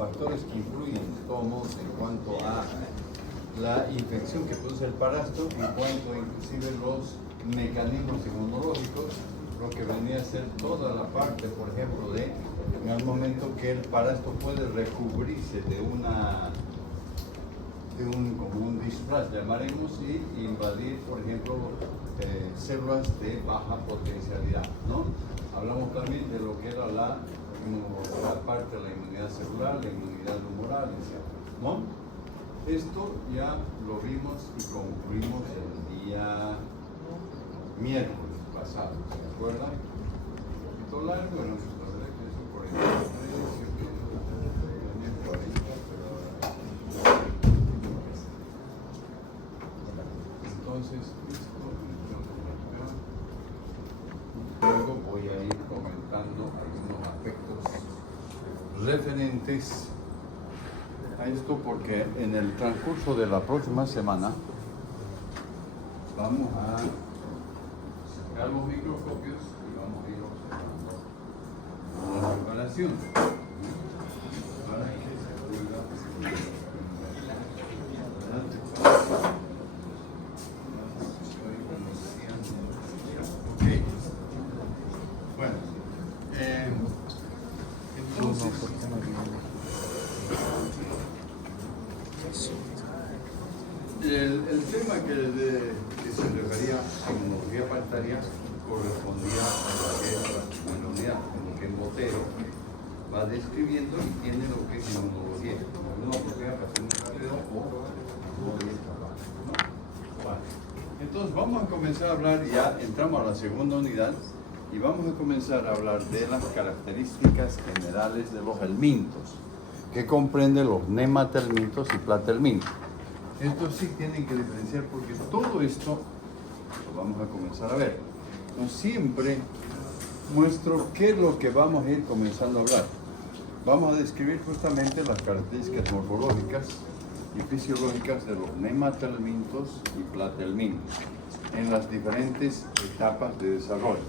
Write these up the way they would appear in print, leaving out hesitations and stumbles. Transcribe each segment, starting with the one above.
factores que influyen de todos modos en cuanto a la infección que produce el parástito, en cuanto inclusive los mecanismos inmunológicos, lo que venía a ser toda la parte, por ejemplo, de en el momento que el parástito puede recubrirse de como un disfraz, llamaremos, y invadir, por ejemplo, células de baja potencialidad, ¿no? Hablamos también de lo que era la parte de la inmunidad celular, la inmunidad humoral, etc., ¿no? Esto ya lo vimos y concluimos el día miércoles pasado, ¿se acuerdan? Un poquito largo, no sé, que eso por ahí. Entonces, luego voy a ir comentando algunos aspectos referentes a esto, porque en el transcurso de la próxima semana vamos a sacar los microscopios y vamos a ir observando la preparación para que se pueda. El tema que se refería a inmunología paritaria correspondía a la unidad, como que Botero va describiendo y tiene lo que es inmunología. Una oportunidad para hacer un rápido o ¿no? Vale. Entonces vamos a comenzar a hablar, ya entramos a la segunda unidad y vamos a comenzar a hablar de las características generales de los helmintos, que comprende los nematelmintos y platelmintos. Estos sí tienen que diferenciar porque todo esto lo vamos a comenzar a ver. Entonces, siempre muestro qué es lo que vamos a ir comenzando a hablar. Vamos a describir justamente las características morfológicas y fisiológicas de los nematelmintos y platelmintos en las diferentes etapas de desarrollo.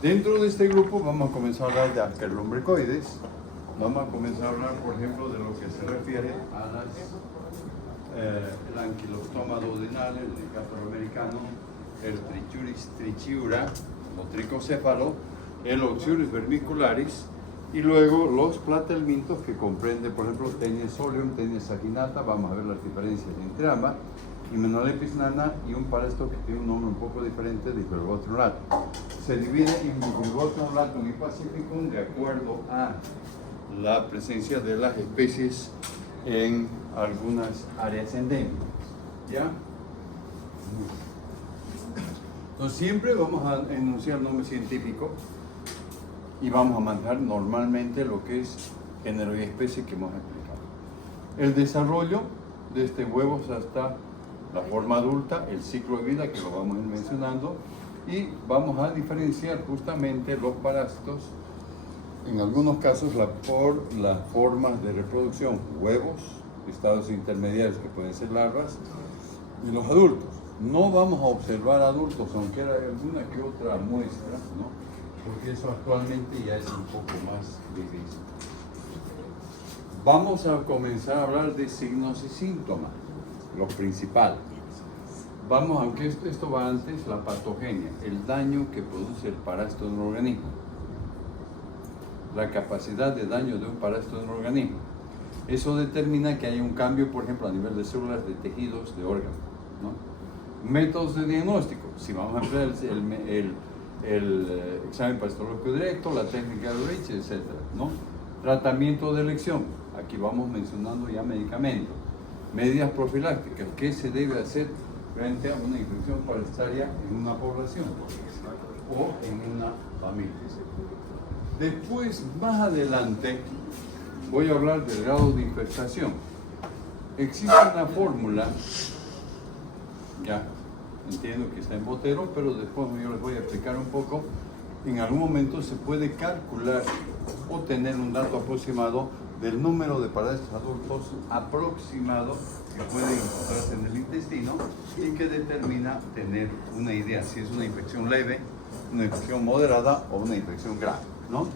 Dentro de este grupo vamos a comenzar a hablar de arquelombricoides. Vamos a comenzar a hablar, por ejemplo, de lo que se refiere a el anquilostoma duodenal, el decáparo americano, el Trichuris trichiura, o tricocéfalo, el Oxyurus vermicularis, y luego los platelmintos, que comprende, por ejemplo, Tenia solium, Tenia saginata. Vamos a ver las diferencias entre ambas, y Menolepis nana, y un parásito que tiene un nombre un poco diferente, de Virgotrium latum. Se divide en Virgotrium latum y Pacificum de acuerdo a la presencia de las especies en algunas áreas endémicas, ¿ya? Entonces siempre vamos a enunciar el nombre científico y vamos a manejar normalmente lo que es género y especie que hemos explicado. El desarrollo desde huevos hasta la forma adulta, el ciclo de vida, que lo vamos a ir mencionando, y vamos a diferenciar justamente los parásitos, en algunos casos por las formas de reproducción, huevos, estados intermediarios que pueden ser larvas, y los adultos. No vamos a observar adultos, aunque hay alguna que otra muestra, ¿no? Porque eso actualmente ya es un poco más difícil. Vamos a comenzar a hablar de signos y síntomas, los principales. Vamos, aunque esto va antes, la patogenia, el daño que produce el parásito en el organismo. La capacidad de daño de un parásito en el organismo. Eso determina que hay un cambio, por ejemplo, a nivel de células, de tejidos, de órganos, ¿no? Métodos de diagnóstico. Si vamos a emplear el examen parasitológico directo, la técnica de Rich, etc., ¿no? Tratamiento de elección. Aquí vamos mencionando ya medicamentos. Medidas profilácticas. ¿Qué se debe hacer frente a una infección parasitaria en una población o en una familia? Después, más adelante, voy a hablar del grado de infestación. Existe una fórmula, ya entiendo que está en Botero, pero después yo les voy a explicar un poco. En algún momento se puede calcular o tener un dato aproximado del número de parásitos adultos aproximado que pueden encontrarse en el intestino y que determina tener una idea si es una infección leve, una infección moderada o una infección grave, ¿no?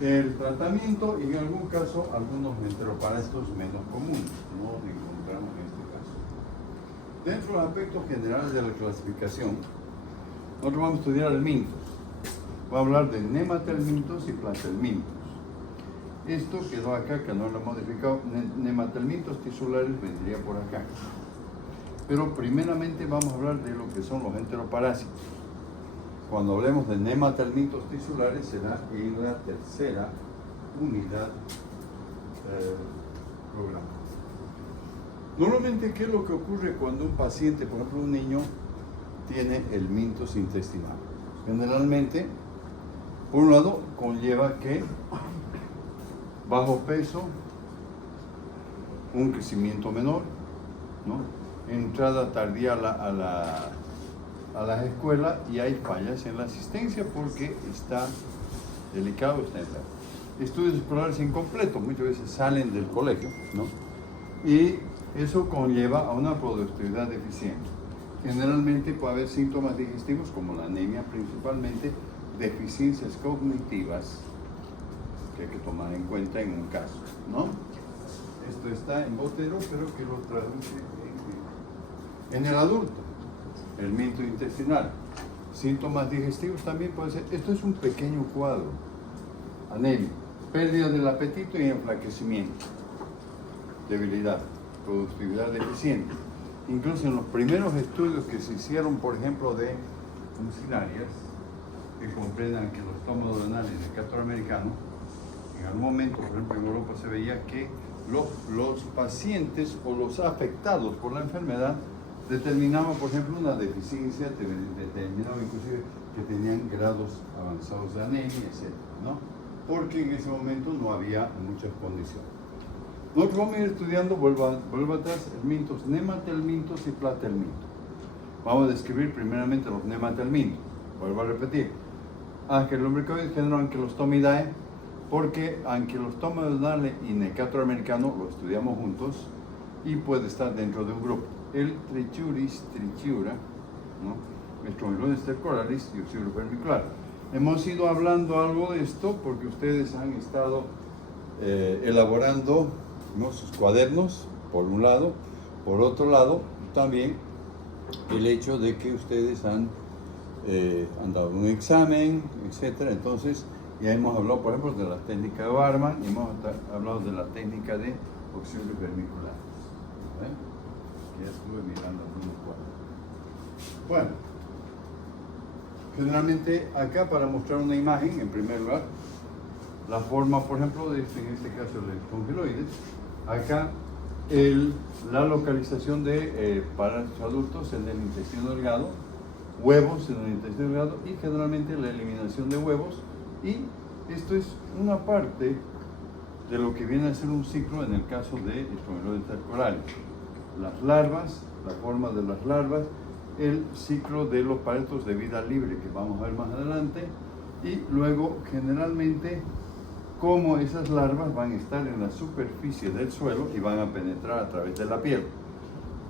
el tratamiento y en algún caso algunos enteroparásitos menos comunes, no los encontramos en este caso. Dentro de los aspectos generales de la clasificación, nosotros vamos a estudiar helmintos. Vamos a hablar de nematelmintos y platelmintos. Esto quedó acá, que no lo he modificado. Nematelmintos tisulares vendría por acá. Pero primeramente vamos a hablar de lo que son los enteroparásitos. Cuando hablemos de nematelmintos tisulares será en la tercera unidad programa. Normalmente, ¿qué es lo que ocurre cuando un paciente, por ejemplo un niño, tiene helmintos intestinales? Generalmente, por un lado, conlleva que bajo peso, un crecimiento menor, ¿no? Entrada tardía a las escuelas y hay fallas en la asistencia porque está delicado, está enfermo. Estudios escolares incompletos, muchas veces salen del colegio, ¿no? Y eso conlleva a una productividad deficiente. Generalmente puede haber síntomas digestivos como la anemia, principalmente deficiencias cognitivas que hay que tomar en cuenta en un caso, ¿no? Esto está en Botero, pero que lo traduce en el adulto. Helminto intestinal. Síntomas digestivos también puede ser. Esto es un pequeño cuadro. Anemia, pérdida del apetito y enflaquecimiento. Debilidad, productividad deficiente. Incluso en los primeros estudios que se hicieron, por ejemplo, de funcionarias, que comprendan que los estómagos renales del cátor americano, en algún momento, por ejemplo en Europa, se veía que los pacientes o los afectados por la enfermedad determinaban, por ejemplo, una deficiencia, determinaban inclusive que tenían grados avanzados de anemia, etc., ¿no? Porque en ese momento no había muchas condiciones. Nosotros vamos a ir estudiando, vuelvo atrás, helmintos, nematelmintos y platelmintos. Vamos a describir primeramente los nematelmintos. Vuelvo a repetir. Anquilobricoides género Ankylostomidae, porque Ankylostoma duodenale y Necator americano lo estudiamos juntos y puede estar dentro de un grupo. El Trichuris trichiura, ¿no? Stromilones stercoralis y Oxyuro vermicular. Hemos ido hablando algo de esto porque ustedes han estado elaborando, ¿no?, sus cuadernos, por un lado. Por otro lado, también el hecho de que ustedes han dado un examen, etc. Entonces, ya hemos hablado, por ejemplo, de la técnica de Barman y hemos hablado de la técnica de Oxyuro vermicular. Ya estuve mirando algunos cuadros. Bueno, generalmente acá para mostrar una imagen, en primer lugar, la forma, por ejemplo, de este, en este caso el espongiloides, acá la localización de parásitos adultos en el intestino delgado, huevos en el intestino delgado y generalmente la eliminación de huevos, y esto es una parte de lo que viene a ser un ciclo en el caso de Stromiloides stercoralis. Las larvas, la forma de las larvas, el ciclo de los parásitos de vida libre que vamos a ver más adelante, y luego generalmente cómo esas larvas van a estar en la superficie del suelo y van a penetrar a través de la piel.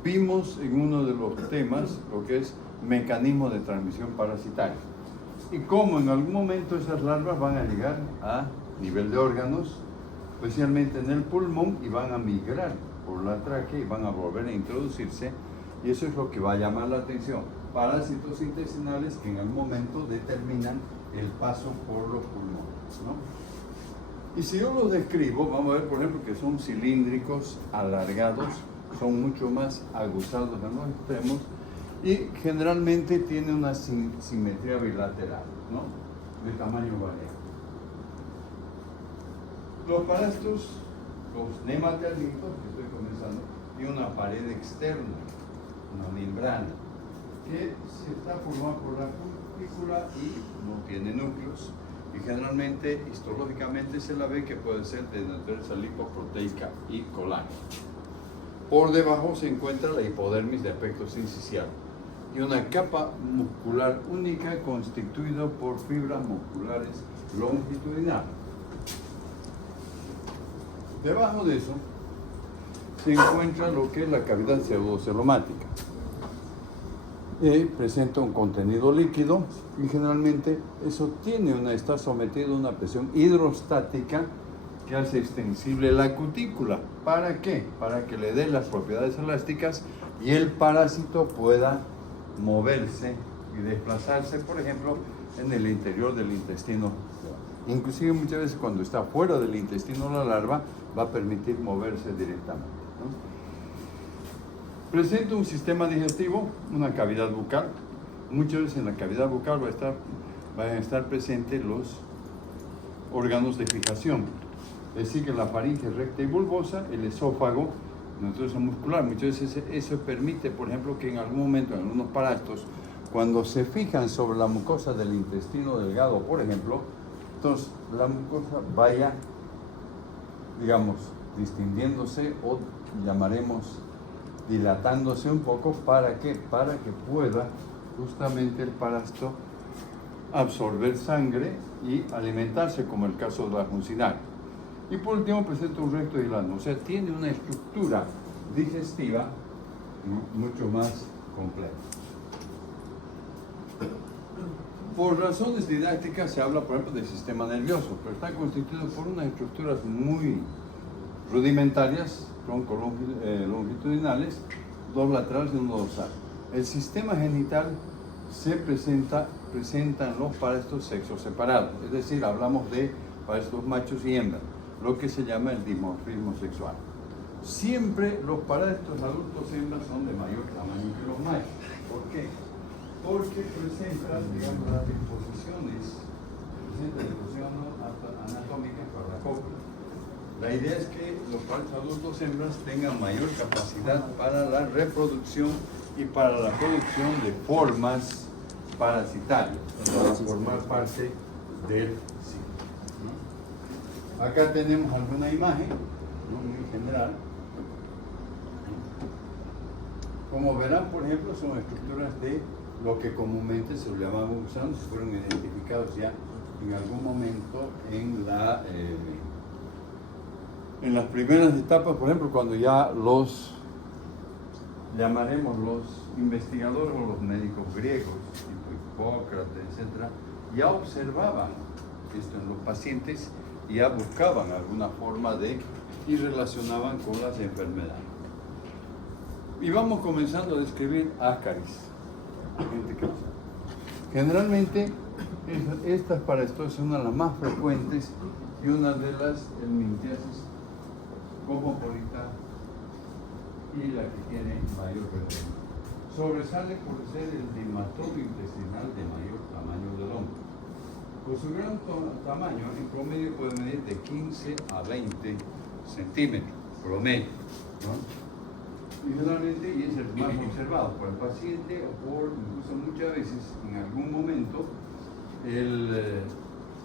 Vimos en uno de los temas lo que es mecanismo de transmisión parasitaria y cómo en algún momento esas larvas van a llegar a nivel de órganos, especialmente en el pulmón, y van a migrar por la tráquea y van a volver a introducirse, y eso es lo que va a llamar la atención. Parásitos intestinales que en algún momento determinan el paso por los pulmones, ¿no? Y si yo los describo, vamos a ver, por ejemplo, que son cilíndricos, alargados, son mucho más aguzados en los extremos y generalmente tienen una simetría bilateral, ¿no?, de tamaño variable. Los parásitos, los nematelmintos, que estoy comenzando, tienen una pared externa, una membrana, que se está formada por la cutícula y no tiene núcleos. Y generalmente, histológicamente, se la ve que puede ser de naturaleza lipoproteica y colágeno. Por debajo se encuentra la hipodermis de aspecto sincicial y una capa muscular única constituida por fibras musculares longitudinales. Debajo de eso se encuentra lo que es la cavidad pseudocelomática. presenta un contenido líquido y generalmente eso está sometido a una presión hidrostática que hace extensible la cutícula. ¿Para qué? Para que le dé las propiedades elásticas y el parásito pueda moverse y desplazarse, por ejemplo, en el interior del intestino. Inclusive muchas veces cuando está fuera del intestino la larva va a permitir moverse directamente, ¿no? Presenta un sistema digestivo, una cavidad bucal. Muchas veces en la cavidad bucal van a estar presentes los órganos de fijación. Es decir, que la faringe recta y bulbosa, el esófago, nuestro muscular. Muchas veces eso permite, por ejemplo, que en algún momento, en algunos parásitos, cuando se fijan sobre la mucosa del intestino delgado, por ejemplo, entonces la mucosa vaya, digamos, distinguiéndose o llamaremos dilatándose un poco. ¿Para qué? Para que pueda justamente el parásito absorber sangre y alimentarse, como el caso de la funcional. Y por último presenta un recto hilando, o sea, tiene una estructura digestiva mucho más compleja. Por razones didácticas se habla, por ejemplo, del sistema nervioso, pero está constituido por unas estructuras muy rudimentarias, tronco-longitudinales, dos laterales y uno dorsal. El sistema genital presentan los parásitos sexos separados, es decir, hablamos de parásitos machos y hembras, lo que se llama el dimorfismo sexual. Siempre los parásitos adultos hembras son de mayor tamaño que los machos. ¿Por qué? Porque presentan, digamos, las disposiciones anatómicas para la cópula. La idea es que los parásitos adultos hembras tengan mayor capacidad para la reproducción y para la producción de formas parasitarias, para formar parte del ciclo, ¿no? Acá tenemos alguna imagen, ¿no?, muy general. Como verán, por ejemplo, son estructuras de lo que comúnmente se llamaban gusanos, fueron identificados ya en algún momento en las primeras etapas, por ejemplo, cuando ya llamaremos los investigadores o los médicos griegos, tipo Hipócrates, etc., ya observaban esto en los pacientes y ya buscaban alguna forma y relacionaban con las enfermedades. Y vamos comenzando a describir ácaris. Gente que no sabe. Generalmente, estas parásitos son una de las más frecuentes y una de las helminthiasis cosmopolita y la que tiene mayor frecuencia. Sobresale por ser el dermatoma intestinal de mayor tamaño del hombre. Por su gran tamaño, en promedio puede medir de 15 a 20 centímetros, promedio, ¿no? Y generalmente, y es el más observado por el paciente o incluso muchas veces, en algún momento,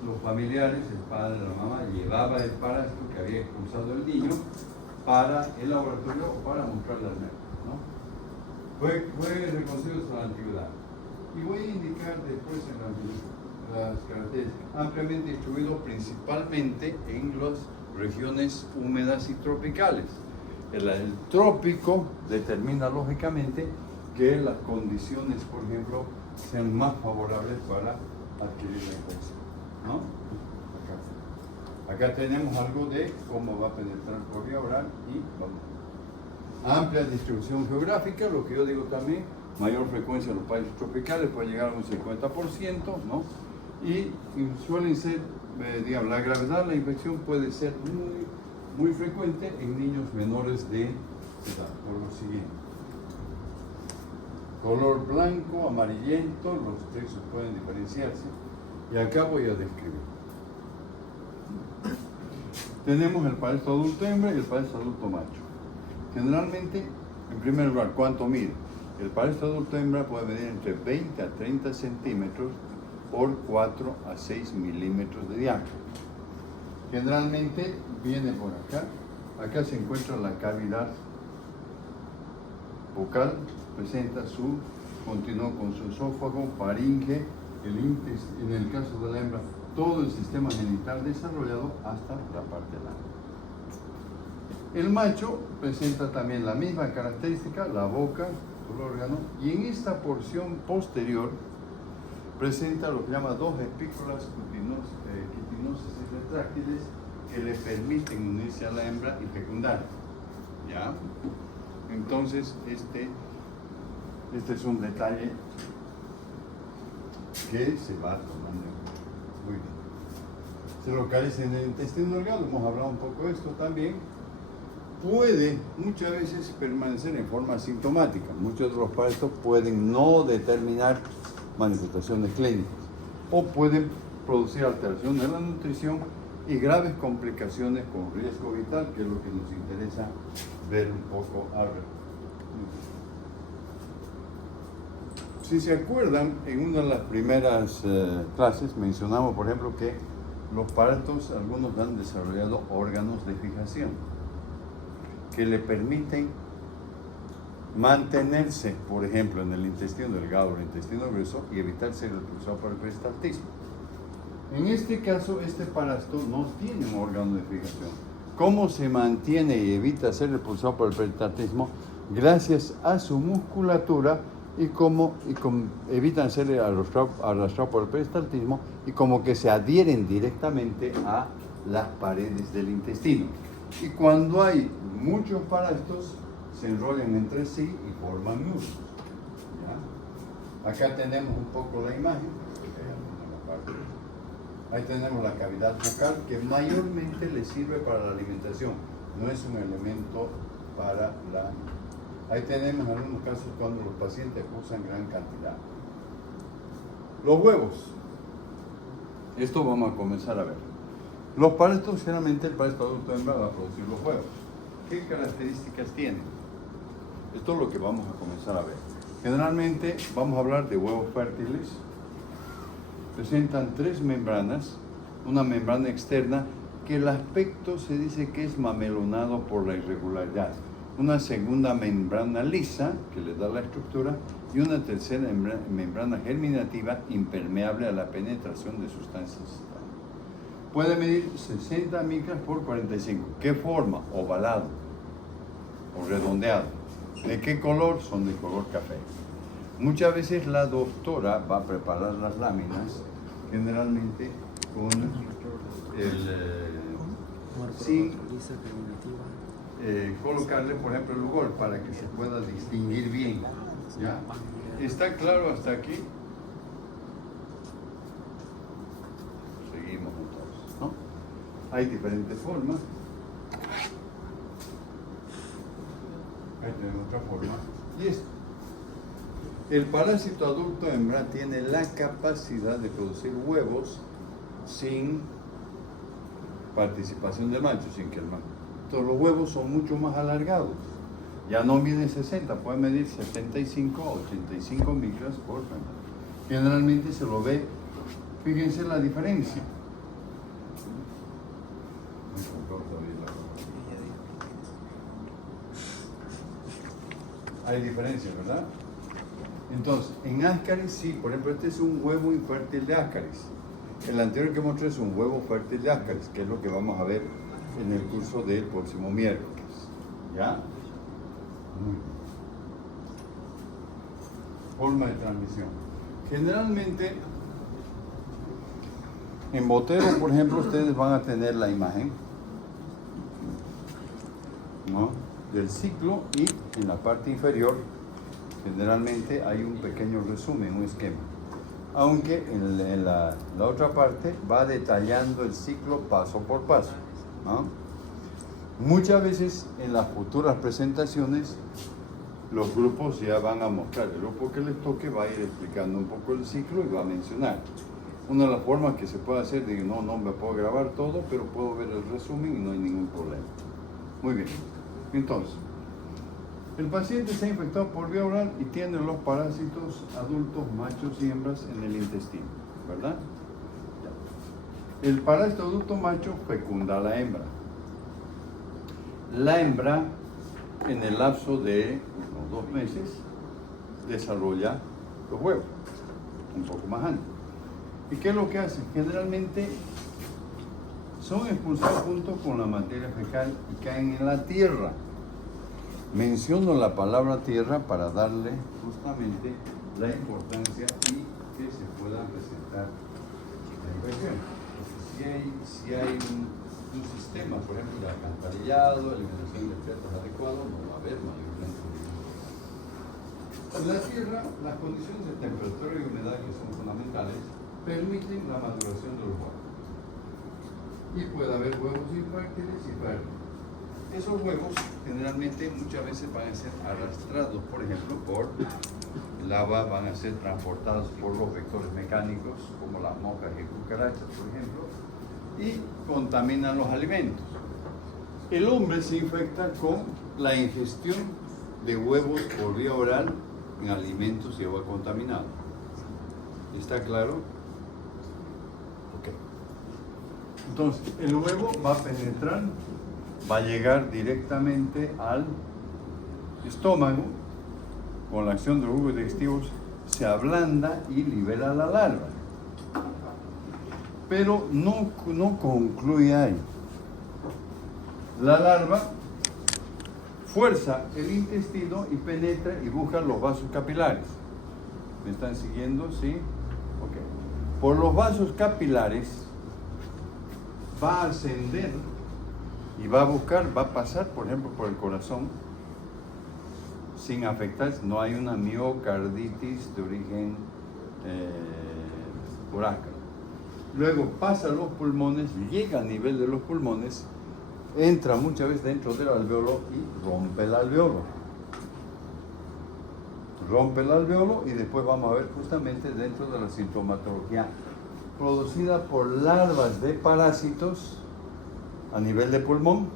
los familiares, el padre, la mamá, llevaba el parásito que había expulsado el niño para el laboratorio o para mostrarle al médico, ¿no? Fue reconocido hasta la antigüedad. Y voy a indicar después en las características. Ampliamente distribuido principalmente en las regiones húmedas y tropicales. El trópico determina lógicamente que las condiciones, por ejemplo, sean más favorables para adquirir la infección, ¿no? Acá tenemos algo de cómo va a penetrar por vía oral y vamos. Amplia distribución geográfica, lo que yo digo también, mayor frecuencia en los países tropicales, puede llegar a un 50%, ¿no? Y suelen ser, digamos, la gravedad de la infección puede ser muy frecuente en niños menores de edad, por lo siguiente. Color blanco, amarillento, los sexos pueden diferenciarse. Y acá voy a describir. Tenemos el parásito adulto hembra y el parásito adulto macho. Generalmente, en primer lugar, ¿cuánto mide? El parásito adulto hembra puede medir entre 20 a 30 centímetros por 4 a 6 milímetros de diámetro. Generalmente viene por acá. Acá se encuentra la cavidad bucal, continúa con su esófago, faringe, en el caso de la hembra, todo el sistema genital desarrollado hasta la parte anal. El macho presenta también la misma característica, la boca, del órgano, y en esta porción posterior presenta lo que llama dos espículas quitinosas y retráctiles que le permiten unirse a la hembra y fecundar. ¿Ya? Entonces, este es un detalle que se va tomando. Muy bien. Se localiza en el intestino delgado, hemos hablado un poco de esto también. Puede muchas veces permanecer en forma asintomática. Muchos de los parásitos pueden no determinar manifestaciones clínicas o pueden producir alteraciones en la nutrición y graves complicaciones con riesgo vital, que es lo que nos interesa ver un poco ahora. Si se acuerdan, en una de las primeras clases mencionamos, por ejemplo, que los parásitos, algunos han desarrollado órganos de fijación que le permiten mantenerse, por ejemplo, en el intestino delgado o el intestino grueso y evitar ser expulsado por el peristaltismo. En este caso, este parásito no tiene un órgano de fijación. ¿Cómo se mantiene y evita ser expulsado por el peristaltismo? Gracias a su musculatura y evitan ser arrastrados por el peristaltismo y como que se adhieren directamente a las paredes del intestino. Y cuando hay muchos parásitos, se enrollan entre sí y forman nudos. ¿Ya? Acá tenemos un poco la imagen. Ahí tenemos la cavidad bucal, que mayormente le sirve para la alimentación, no es un elemento para la... Ahí tenemos en algunos casos cuando los pacientes usan gran cantidad. Los huevos. Esto vamos a comenzar a ver. Los parásitos, generalmente el parásito adulto hembra va a producir los huevos. ¿Qué características tienen? Esto es lo que vamos a comenzar a ver. Generalmente vamos a hablar de huevos fértiles. Presentan tres membranas, una membrana externa que el aspecto se dice que es mamelonado por la irregularidad, una segunda membrana lisa que le da la estructura y una tercera membrana germinativa impermeable a la penetración de sustancias. Puede medir 60 micras por 45. ¿Qué forma? Ovalado o redondeado. ¿De qué color? Son de color café. Muchas veces la doctora va a preparar las láminas, generalmente con sin colocarle, por ejemplo, el rubor para que se pueda distinguir bien. ¿Ya? ¿Está claro hasta aquí? Seguimos juntos, ¿no? Hay diferentes formas. Ahí tenemos otra forma. Y esto. El parásito adulto hembra tiene la capacidad de producir huevos sin participación del macho, sin que el macho. Entonces los huevos son mucho más alargados. Ya no miden 60, pueden medir 75 o 85 micras por femta. Generalmente se lo ve, fíjense la diferencia. Hay diferencia, ¿verdad? Entonces, en Ascaris sí, por ejemplo, este es un huevo infértil de Ascaris. El anterior que mostré es un huevo fértil de Ascaris, que es lo que vamos a ver en el curso del próximo miércoles. ¿Ya? Muy bien. Forma de transmisión. Generalmente, en Botero, por ejemplo, ustedes van a tener la imagen, ¿no?, del ciclo, y en la parte inferior generalmente hay un pequeño resumen, un esquema. Aunque en la otra parte va detallando el ciclo paso por paso, ¿no? Muchas veces en las futuras presentaciones los grupos ya van a mostrar, el grupo que les toque va a ir explicando un poco el ciclo y va a mencionar. Una de las formas que se puede hacer, de no me puedo grabar todo, pero puedo ver el resumen y no hay ningún problema. Muy bien. Entonces, el paciente está infectado por vía oral y tiene los parásitos adultos, machos y hembras en el intestino, ¿verdad? El parásito adulto macho fecunda a la hembra. La hembra, en el lapso de unos 2 meses, desarrolla los huevos, un poco más antes. ¿Y qué es lo que hacen? Generalmente son expulsados junto con la materia fecal y caen en la tierra. Menciono la palabra tierra para darle justamente la importancia y que se pueda presentar la infección. Si hay un sistema, por ejemplo, de alcantarillado, eliminación de efectos adecuados, no va a haber mayor infección. En la tierra, las condiciones de temperatura y humedad que son fundamentales permiten la maduración de los huevos. Y puede haber huevos infértiles y fértiles. Esos huevos generalmente muchas veces van a ser arrastrados, por ejemplo, por el agua, van a ser transportados por los vectores mecánicos, como las moscas y cucarachas, por ejemplo, y contaminan los alimentos. El hombre se infecta con la ingestión de huevos por vía oral en alimentos y agua contaminada. ¿Está claro? Ok. Entonces, el huevo va a penetrar, va a llegar directamente al estómago, con la acción de los jugos digestivos, se ablanda y libera la larva. Pero no concluye ahí. La larva fuerza el intestino y penetra y busca los vasos capilares. ¿Me están siguiendo? ¿Sí? Ok. Por los vasos capilares va a ascender y va a buscar, va a pasar, por ejemplo, por el corazón sin afectar, no hay una miocarditis de origen por ácaro. Luego pasa a los pulmones, llega a nivel de los pulmones, entra muchas veces dentro del alveolo y rompe el alveolo. Rompe el alveolo y después vamos a ver justamente dentro de la sintomatología producida por larvas de parásitos a nivel de pulmón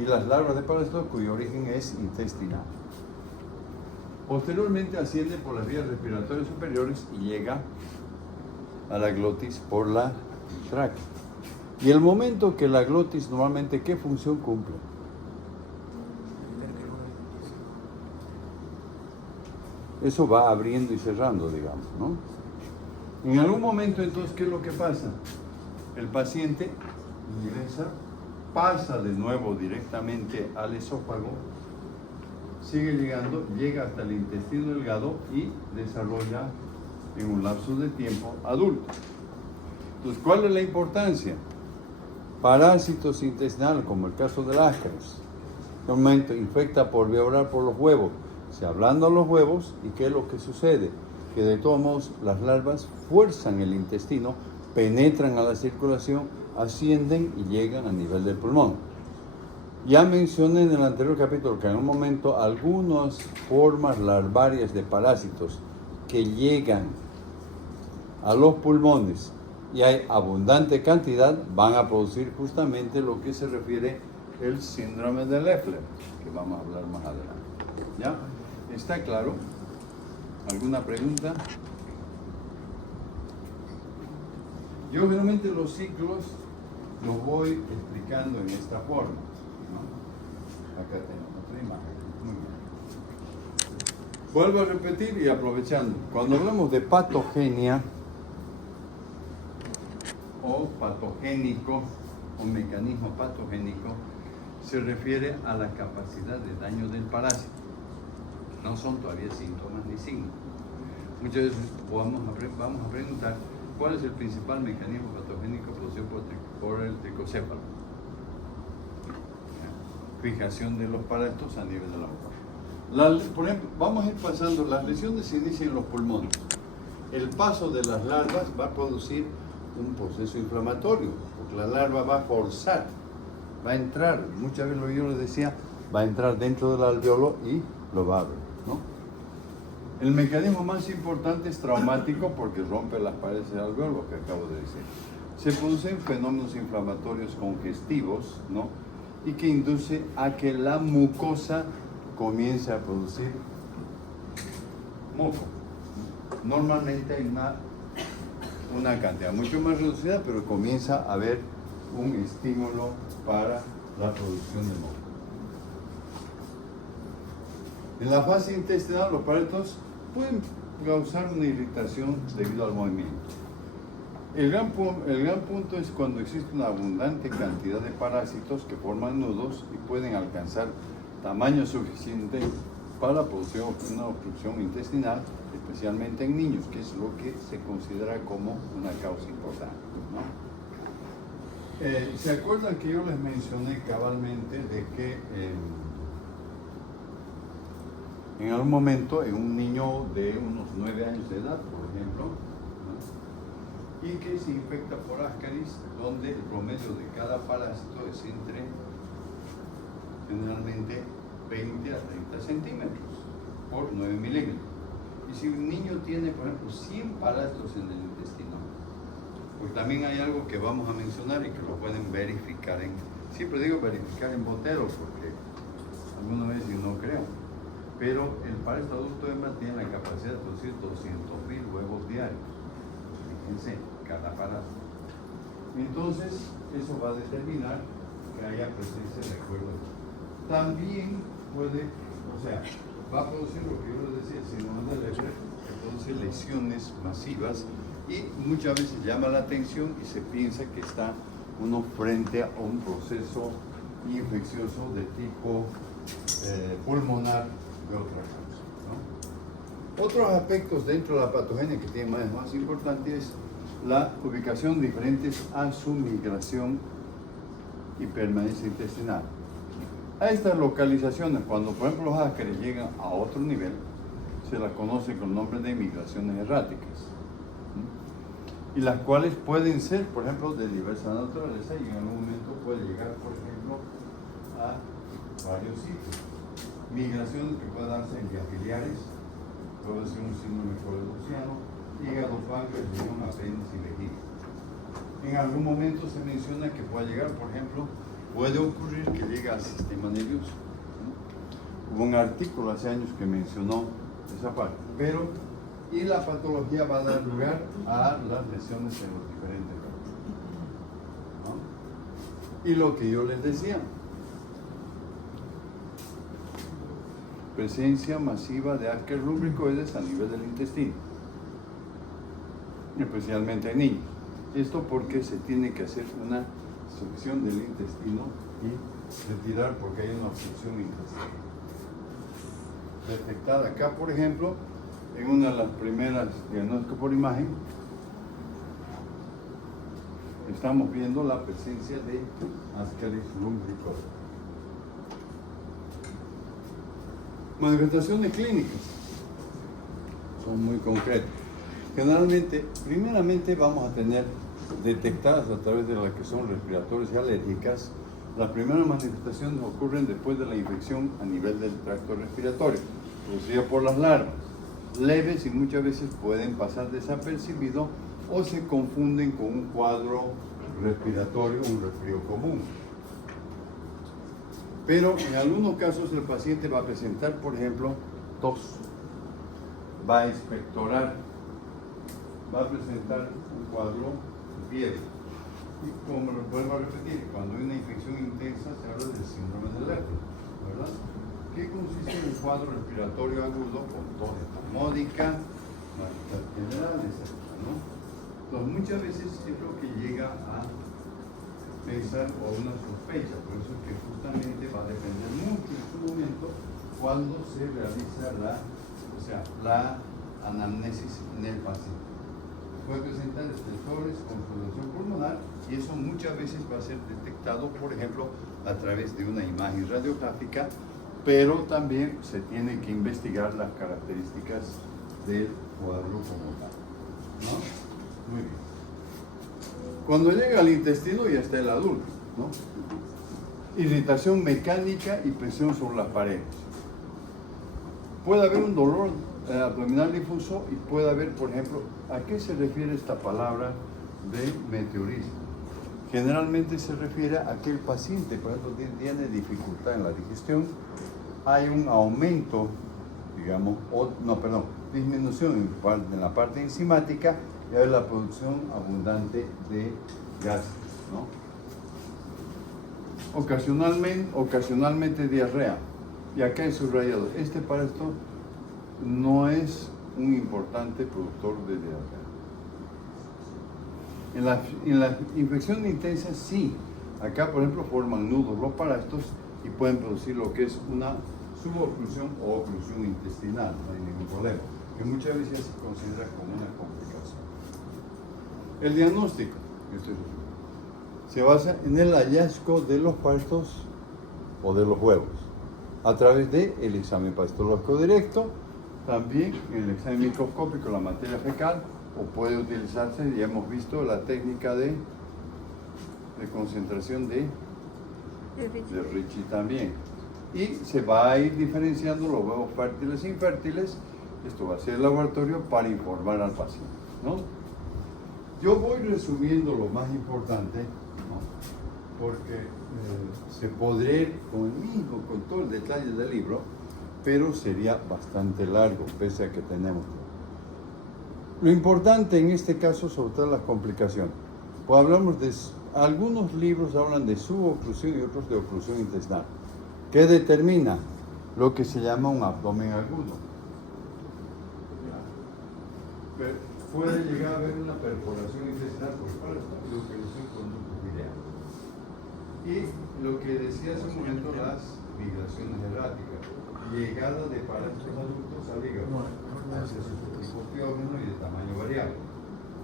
y las larvas de parásitos cuyo origen es intestinal. Posteriormente asciende por las vías respiratorias superiores y llega a la glotis por la tráquea. Y el momento que la glotis normalmente, ¿qué función cumple? Eso va abriendo y cerrando, digamos, ¿no? En algún momento, entonces, ¿qué es lo que pasa? El paciente ingresa, pasa de nuevo directamente al esófago, sigue llegando, llega hasta el intestino delgado y desarrolla en un lapso de tiempo adulto. Entonces, ¿cuál es la importancia? Parásitos intestinales, como el caso del ácaros, en un momento infecta por vía oral por los huevos, se ablandan los huevos y ¿qué es lo que sucede? Que de todos modos las larvas fuerzan el intestino, penetran a la circulación, ascienden y llegan a nivel del pulmón. Ya mencioné en el anterior capítulo que en un momento algunas formas larvarias de parásitos que llegan a los pulmones y hay abundante cantidad van a producir justamente lo que se refiere el síndrome de Leffler, que vamos a hablar más adelante. ¿Ya? ¿Está claro? ¿Alguna pregunta? Yo generalmente los ciclos los voy explicando en esta forma, ¿no? Acá tenemos otra imagen. Muy bien. Vuelvo a repetir y aprovechando. Cuando hablamos de patogenia o patogénico o mecanismo patogénico, se refiere a la capacidad de daño del parásito. No son todavía síntomas ni signos. Muchas veces vamos a preguntar cuál es el principal mecanismo patogénico producido por el tricocéfalo. Fijación de los parásitos a nivel de la boca. Por ejemplo, vamos a ir pasando, las lesiones se inician en los pulmones. El paso de las larvas va a producir un proceso inflamatorio, porque la larva va a forzar, va a entrar, muchas veces lo que yo les decía, va a entrar dentro del alveolo y lo va a abrir, ¿no? El mecanismo más importante es traumático porque rompe las paredes del alveolo, que acabo de decir. Se producen fenómenos inflamatorios congestivos, ¿no? Y que induce a que la mucosa comience a producir moco. Normalmente hay una cantidad mucho más reducida, pero comienza a haber un estímulo para la producción de moco. En la fase intestinal, los parásitos pueden causar una irritación debido al movimiento. El gran punto es cuando existe una abundante cantidad de parásitos que forman nudos y pueden alcanzar tamaño suficiente para producir una obstrucción intestinal, especialmente en niños, que es lo que se considera como una causa importante, ¿no? ¿Se acuerdan que yo les mencioné cabalmente de que en algún momento en un niño de unos 9 años de edad, por ejemplo, ¿no? y que se infecta por Ascaris, donde el promedio de cada parásito es entre generalmente 20 a 30 centímetros por 9 milímetros? Y si un niño tiene, por ejemplo, 100 parásitos en el intestino, pues también hay algo que vamos a mencionar y que lo pueden verificar siempre digo verificar en Botero, porque alguna vez yo no creo, pero el parásito adulto hembra tiene la capacidad de producir 200.000 huevos diarios. Fíjense, cada parásito. Entonces, eso va a determinar que haya presencia de acuerdo. También puede, va a producir lo que yo les decía, síndrome de Leber, que produce lesiones masivas y muchas veces llama la atención y se piensa que está uno frente a un proceso infeccioso de tipo pulmonar de otra causa, ¿no? Otros aspectos dentro de la patogenia que tiene más importante es la ubicación diferentes a su migración y permanencia intestinal. A estas localizaciones, cuando por ejemplo los Ascaris llegan a otro nivel, se las conoce con el nombre de migraciones erráticas, y las cuales pueden ser, por ejemplo, de diversa naturaleza y en algún momento puede llegar, por ejemplo, a varios sitios. Migraciones que pueden darse en vías biliares, puede ser un síndrome coledoxiano, hígado, páncreas, riñón, apéndice y vejiga. En algún momento se menciona que pueda llegar, por ejemplo, puede ocurrir que llegue al sistema nervioso, ¿no? Hubo un artículo hace años que mencionó esa parte, y la patología va a dar lugar a las lesiones en los diferentes órganos, ¿no? Y lo que yo les decía, presencia masiva de Ascaris lumbricoides a nivel del intestino, especialmente en niños. Esto porque se tiene que hacer una succión del intestino y retirar porque hay una obstrucción intestinal. Detectada acá, por ejemplo, en una de las primeras diagnósticos por imagen, estamos viendo la presencia de Ascaris lumbricoides. Manifestaciones clínicas son muy concretas. Generalmente, primeramente vamos a tener detectadas a través de las que son respiratorias y alérgicas. Las primeras manifestaciones ocurren después de la infección a nivel del tracto respiratorio, producida por las larvas, leves y muchas veces pueden pasar desapercibido o se confunden con un cuadro respiratorio, un resfrío común. Pero en algunos casos el paciente va a presentar, por ejemplo, tos, va a expectorar, va a presentar un cuadro de fiebre. Y como lo vuelvo a repetir, cuando hay una infección intensa se habla del síndrome de Leber, ¿verdad? Que consiste en un cuadro respiratorio agudo con tos espasmódica, malestar general, etc., ¿no? Entonces muchas veces es lo que llega a pensar o una sospecha, por eso es que justamente va a depender mucho en su momento cuando se realiza la anamnesis en el paciente. Puede presentar estresores con sudoración pulmonar y eso muchas veces va a ser detectado, por ejemplo, a través de una imagen radiográfica, pero también se tiene que investigar las características del cuadro como tal, ¿no? Muy bien. Cuando llega al intestino ya está el adulto, ¿no? Irritación mecánica y presión sobre las paredes. Puede haber un dolor abdominal difuso y puede haber, por ejemplo, ¿a qué se refiere esta palabra de meteorismo? Generalmente se refiere a que el paciente, por ejemplo, tiene dificultad en la digestión, hay un aumento, digamos, disminución en la parte enzimática y hay la producción abundante de gases, ¿no? Ocasionalmente diarrea. Y acá he subrayado, este parásito no es un importante productor de diarrea. En la infección intensa sí, acá por ejemplo forman nudos los parásitos y pueden producir lo que es una suboclusión o oclusión intestinal, no hay ningún problema, que muchas veces se considera como una complicación. El diagnóstico se basa en el hallazgo de los partos o de los huevos a través del examen patológico directo, también el examen microscópico, la materia fecal, o puede utilizarse, ya hemos visto, la técnica de concentración de Ricci también. Y se va a ir diferenciando los huevos fértiles e infértiles. Esto va a ser el laboratorio para informar al paciente, ¿no? Yo voy resumiendo lo más importante, ¿no? Porque se podría ir con todo el detalle del libro, pero sería bastante largo, pese a que tenemos. Lo importante en este caso, sobre todo las complicaciones, pues hablamos de, algunos libros hablan de suboclusión y otros de oclusión intestinal, que determina lo que se llama un abdomen agudo. Pero puede llegar a haber una perforación intestinal por parte de lo que es un conducto biliar. Y lo que decía hace un momento, las migraciones erráticas, llegada de parásitos adultos al hígado, hacia su tipo piógeno y de tamaño variable.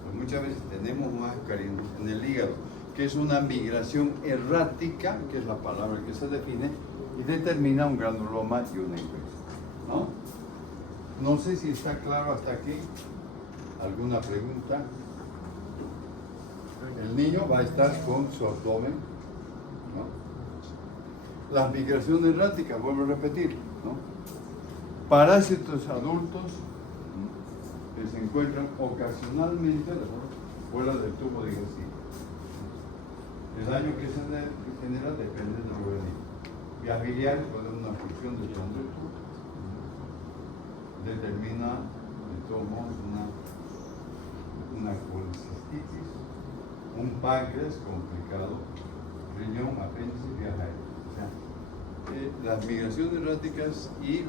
Pues muchas veces tenemos máscara en el hígado, que es una migración errática, que es la palabra que se define, y determina un granuloma y una infección, ¿no? No sé si está claro hasta aquí. ¿Alguna pregunta? El niño va a estar con su abdomen, ¿no? Las migraciones erráticas, vuelvo a repetir, ¿no? Parásitos adultos, ¿no?, que se encuentran ocasionalmente fuera del tubo digestivo. El daño que se genera depende del organismo. Vías biliares puede haber una función del conducto, determina de todos modos una colecistitis, un páncreas complicado, riñón, apéndice, vías aéreas. O sea, las migraciones erráticas y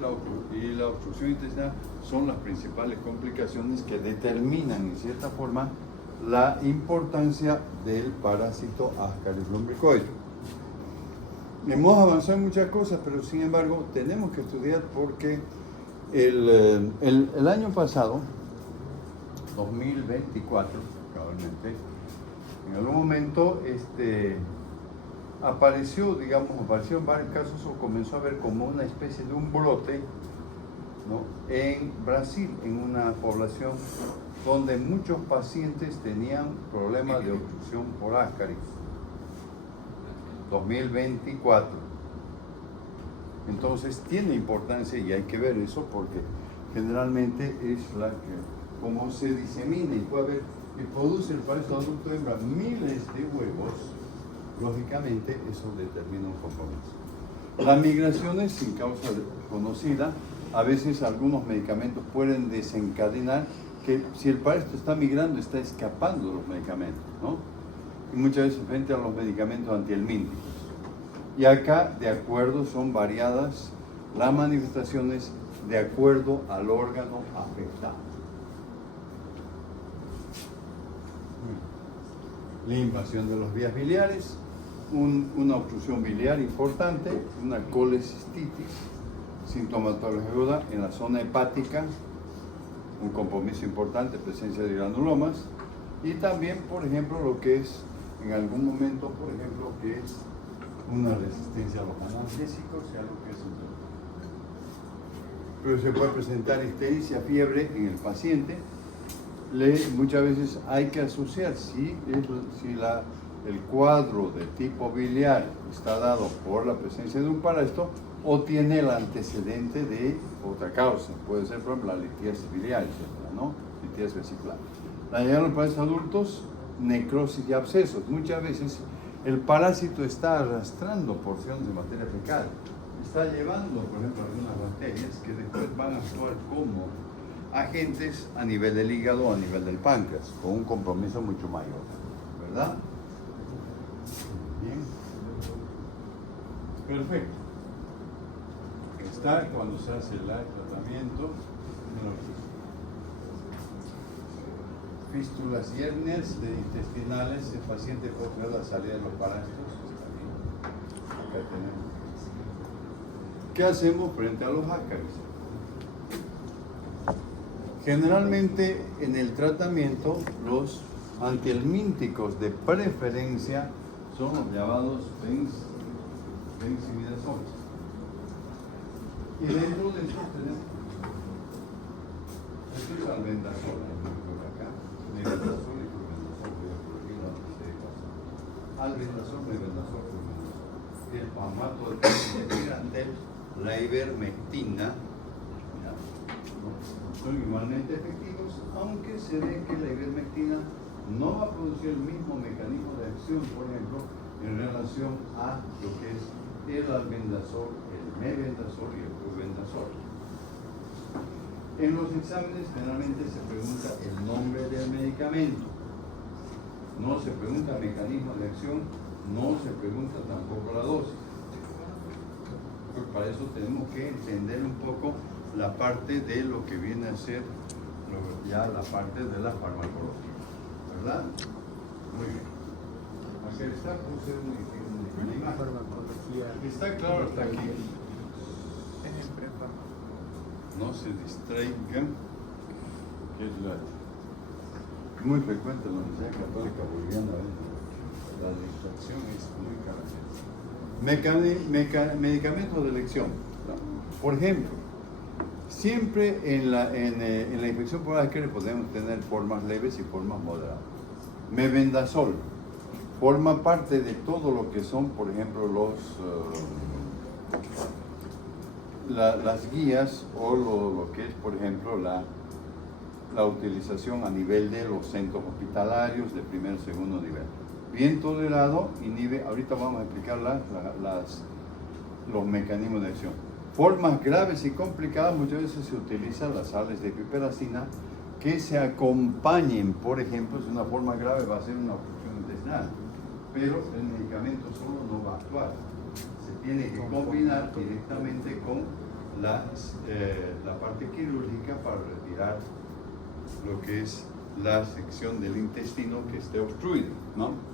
la obstrucción intestinal son las principales complicaciones que determinan en cierta forma la importancia del parásito Ascaris lumbricoides. Hemos avanzado en muchas cosas, pero sin embargo tenemos que estudiar porque el año pasado, 2024, probablemente, en algún momento apareció en varios casos o comenzó a haber como una especie de un brote, ¿no?, en Brasil, en una población donde muchos pacientes tenían problemas de obstrucción por Ascaris. 2024. Entonces tiene importancia y hay que ver eso porque generalmente es la que, como se disemina y puede haber, y produce el parásito adulto hembra miles de huevos, lógicamente eso determina un compromiso. Las migraciones sin causa conocida, a veces algunos medicamentos pueden desencadenar que si el parásito está migrando, está escapando de los medicamentos, ¿no? Y muchas veces frente a los medicamentos antihelmínticos. Y acá, de acuerdo, son variadas las manifestaciones de acuerdo al órgano afectado. La invasión de las vías biliares, una obstrucción biliar importante, una colecistitis, sintomatología aguda en la zona hepática, un compromiso importante, presencia de granulomas, y también, por ejemplo, lo que es, en algún momento, por ejemplo, que es una resistencia a los analgésicos, sea lo que es un dolor. Pero se puede presentar ictericia, fiebre en el paciente. Muchas veces hay que asociar si el cuadro de tipo biliar está dado por la presencia de un parásito o tiene el antecedente de otra causa. Puede ser, por ejemplo, la litiasis biliar, etcétera, ¿no? Litiasis vesicular. La llegada de los parásitos adultos, necrosis y abscesos. Muchas veces el parásito está arrastrando porciones de materia fecal. Está llevando, por ejemplo, algunas bacterias que después van a actuar como agentes a nivel del hígado o a nivel del páncreas, con un compromiso mucho mayor, ¿verdad? Bien. Perfecto. Está cuando se hace el tratamiento. Fístulas y hernias intestinales, el paciente puede tener la salida de los parásitos. Acá tenemos ¿Qué hacemos frente a los ácaros? Generalmente en el tratamiento los antihelmínticos de preferencia son los llamados benzimidazoles. Y dentro de esto tenemos esto es albendazol, por acá, mebendazol y flubendazol, voy a corregir la pasa. Albendazol, mebendazol, flubendazol. El pamato de Pirantel, la ivermectina, son igualmente efectivos, aunque se ve que la ivermectina no va a producir el mismo mecanismo de acción, por ejemplo, en relación a lo que es el albendazol, el mebendazol y el flubendazol. En los exámenes generalmente se pregunta el nombre del medicamento, no se pregunta el mecanismo de acción, no se pregunta tampoco la dosis. Pues para eso tenemos que entender un poco la parte de lo que viene a ser ya la parte de la farmacología, ¿verdad? Muy bien. Acá está, puse una imagen. ¿Está claro hasta aquí? No se distraigan, que es muy frecuente en la Universidad Católica Boliviana. La distracción es muy característica. Medicamentos de elección. Por ejemplo, siempre en la infección por AQR podemos tener formas leves y formas moderadas. Mebendazol forma parte de todo lo que son, por ejemplo, las guías o lo que es, por ejemplo, la utilización a nivel de los centros hospitalarios de primer y segundo nivel. Bien tolerado, inhibe, ahorita vamos a explicar los mecanismos de acción. Formas graves y complicadas, muchas veces se utilizan las sales de piperacina que se acompañen, por ejemplo, si una forma grave va a ser una obstrucción intestinal, pero el medicamento solo no va a actuar. Se tiene que combinar directamente con la parte quirúrgica para retirar lo que es la sección del intestino que esté obstruido, ¿no?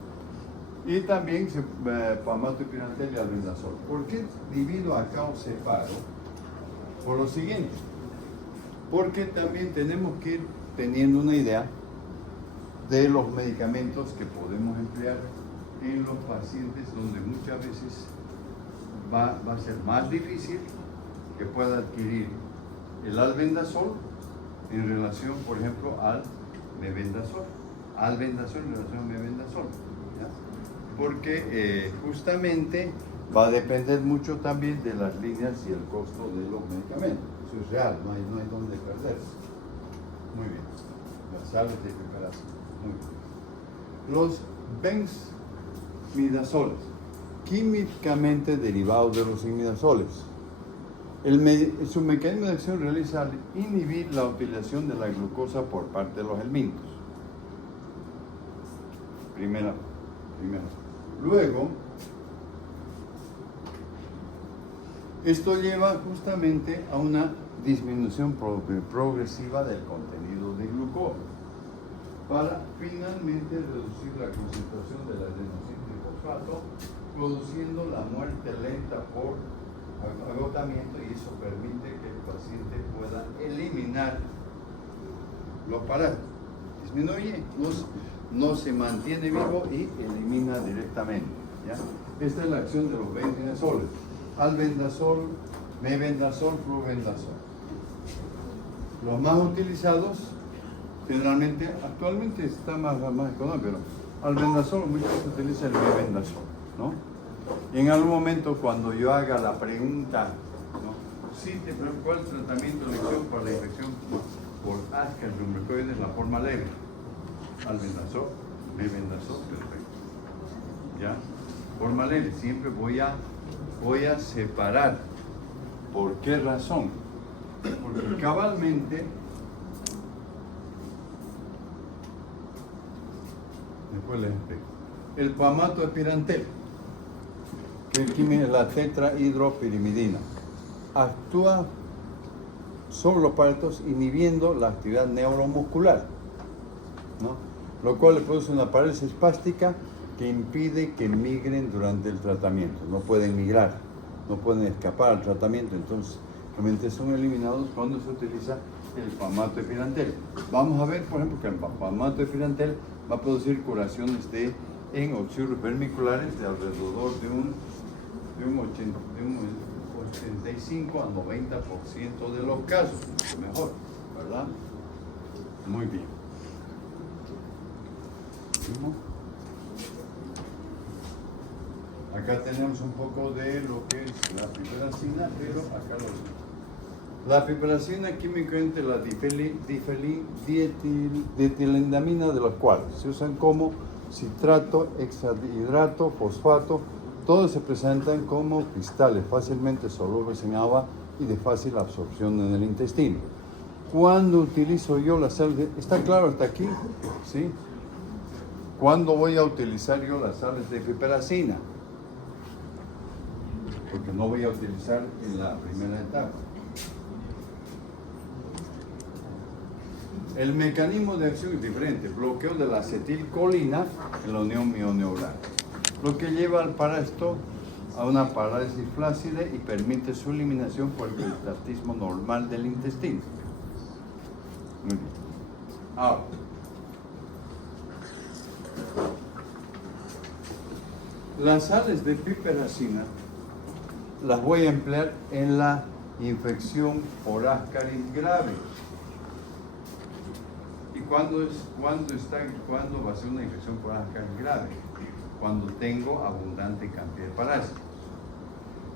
Y también pamato y pirantel y albendazol. ¿Por qué divido acá o separo? Por lo siguiente, porque también tenemos que ir teniendo una idea de los medicamentos que podemos emplear en los pacientes donde muchas veces va a ser más difícil que pueda adquirir el albendazol en relación, por ejemplo, al mebendazol. Albendazol en relación al mebendazol. ¿Ya? Porque justamente va a depender mucho también de las líneas y el costo de los medicamentos. Eso es real, no hay dónde perderse. Muy bien. Las sales de preparación. Muy bien. Los benzimidazoles, químicamente derivados de los imidazoles. Su mecanismo de acción realiza al inhibir la utilización de la glucosa por parte de los helmintos. Primero. Luego, esto lleva justamente a una disminución progresiva del contenido de glucosa para finalmente reducir la concentración del adenosín-trifosfato, produciendo la muerte lenta por agotamiento, y eso permite que el paciente pueda eliminar los parásitos. Disminuye, no se mantiene vivo y elimina directamente. ¿Ya? Esta es la acción de los benzimidazoles: albendazol, mebendazol, flubendazol. Los más utilizados, generalmente, actualmente está más económico, pero albendazol muchas veces se utiliza el mebendazol, ¿no? En algún momento, cuando yo haga la pregunta, ¿no? Sí, ¿cuál es el tratamiento de elección para la infección por Ascaris lumbricoides, la forma leve? Albendazol, mebendazol, perfecto. ¿Ya? Forma leve, siempre voy a separar. ¿Por qué razón? Porque cabalmente, después les explico, el pamato de pirantel, que es la tetrahidropirimidina, actúa sobre los parásitos inhibiendo la actividad neuromuscular, ¿no? Lo cual le produce una parálisis espástica que impide que migren durante el tratamiento, no pueden migrar. no pueden escapar al tratamiento, entonces realmente son eliminados cuando se utiliza el palmato de pirantel. Vamos a ver, por ejemplo, que el palmato de pirantel va a producir curaciones en oxiuros vermiculares de alrededor de un 85 a 90% de los casos, mejor, ¿verdad? Muy bien. Acá tenemos un poco de lo que es la piperacina, pero acá lo vemos. La piperacina químicamente la dietilendamina, de las cuales se usan como citrato, hexahidrato, fosfato, todos se presentan como cristales fácilmente solubles en agua y de fácil absorción en el intestino. ¿Cuándo utilizo yo las sales? ¿Está claro hasta aquí? ¿Sí? ¿Cuándo voy a utilizar yo las sales de piperacina? Porque no voy a utilizar en la primera etapa. El mecanismo de acción es diferente, bloqueo de la acetilcolina en la unión mioneural, lo que lleva al parásito a una parálisis flácida y permite su eliminación por el peristaltismo normal del intestino. Muy bien. Ahora, las sales de piperacina las voy a emplear en la infección por Ascaris grave. ¿Y cuándo va a ser una infección por Ascaris grave? Cuando tengo abundante cantidad de parásitos.